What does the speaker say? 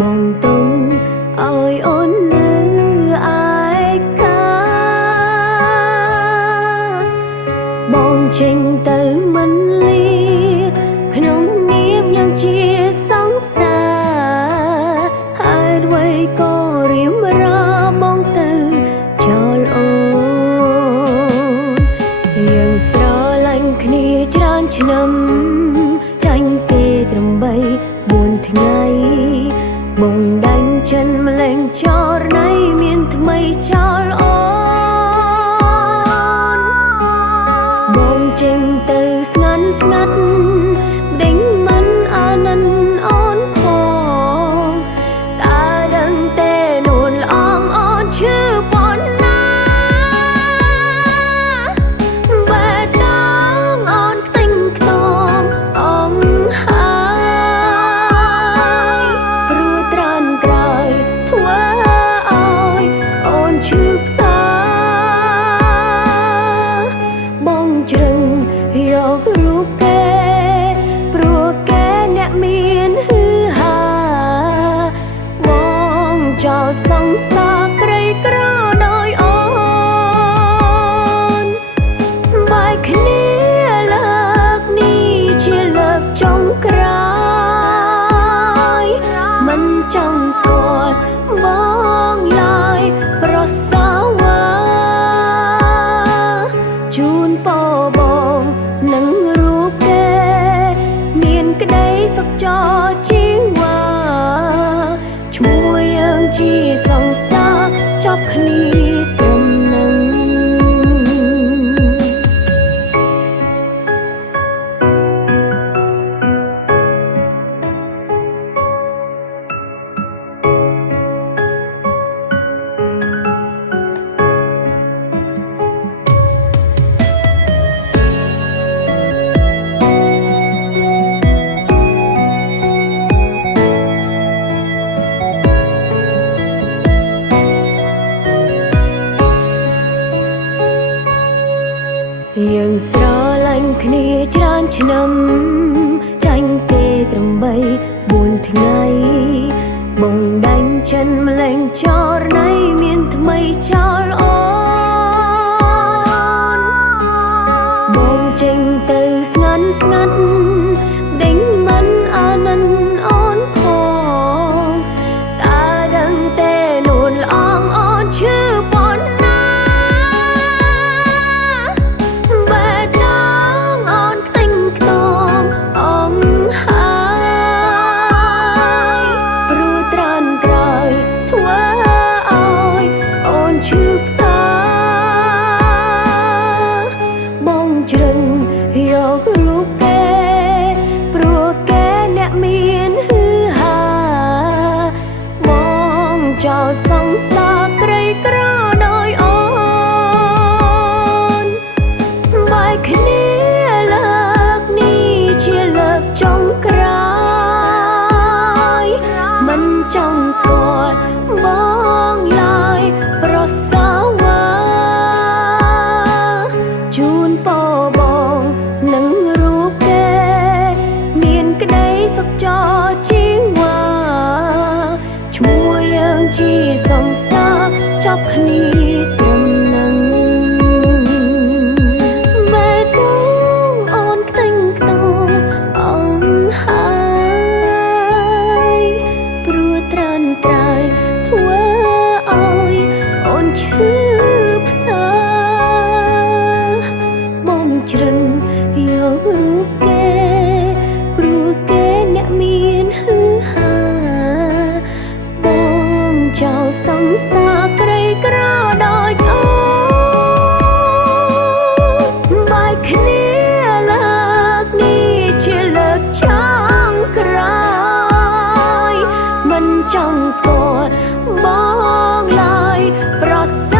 បងទុំឲ្យអូននៅឯកាបងចេញទៅមិនលាក្នុងនាមយ៉ាងជាសង្សារហើយអ្វីក៏រៀមរាបងទៅចោលអូនយើងស្រឡាញ់គ្នាច្រើនឆ្នាំចាញ់គេត្រឹម3-4ថ្ងៃបងដាញ់ចិនម្លេងចោលណៃមានថ្មីចោលអូនបងចេញទៅស្ងាត់ស្ងាត់ដេញមិនអាណិនអូនផងតើដឹងទេនួនល្អងអូនឈឺប៉ុណ្ណាបែបដងអូនខ្ទេញខ្នងអងហើយព្រោះត្រានក្រោយធ្វើឲ្យអូនឈឺផ្សាបងជ្រឹងយករូបគេព្រោះគេអ្នកមានហឺហាបងចោលសង្សារក្រីក្រដោយអូនបែកគ្នាលើកនេះជាលើកចុងក្រោយមិនចង់ស្គាល់បងឡើយប្រសាវ៉ាជូនពរបងនឹងរូបគេមានក្តីសុខចរជីវ៉ាឈ្មោះយើងជាសង្សារចប់គ្នាត្រឹមនឹង យើងស្រឡាញ់គ្នាច្រើនឆ្នាំចាញ់គេត្រឹម3-4ថ្ងៃបងដាញ់ចិនម្លេងចោលណៃមានថ្មីចោលអូនបងចេញទៅស្ងាត់ស្ងាត់ដេញមិនអាណិនអូនផងតើដឹងទេនួនល្អងអូនឈឺប៉ុណ្ណាជ្រឹងយករូបគេព្រោះគេអ្នកមានហឺហាបងចោលសង្សារក្រីក្រដោយអូនបែកគ្នាលើកនេះជាលើកចុងក្រោយមិនចង់ស្គាល់បងឡើយប្រសាវ៉ាជូនពរបងនឹងរូបគេមានក្តីសុខចរជីវ៉ាឈ្មោះយើងជាសង្សារចប់គ្នាត្រឹមនឹងបែកបងអូនខ្ទេញខ្នងអងហើយព្រោះត្រានត្រៃធ្វើឲ្យអូនឈឺផ្សាបងជ្រឹងយករូបគេព្រោះគេអ្នកមានហឺហាបងចោលសង្សារក្រីក្រដោយអូនបែកគ្នាលើកនេះជាលើកចុងក្រោយមិនចង់ស្គាល់បងឡើយប្រសា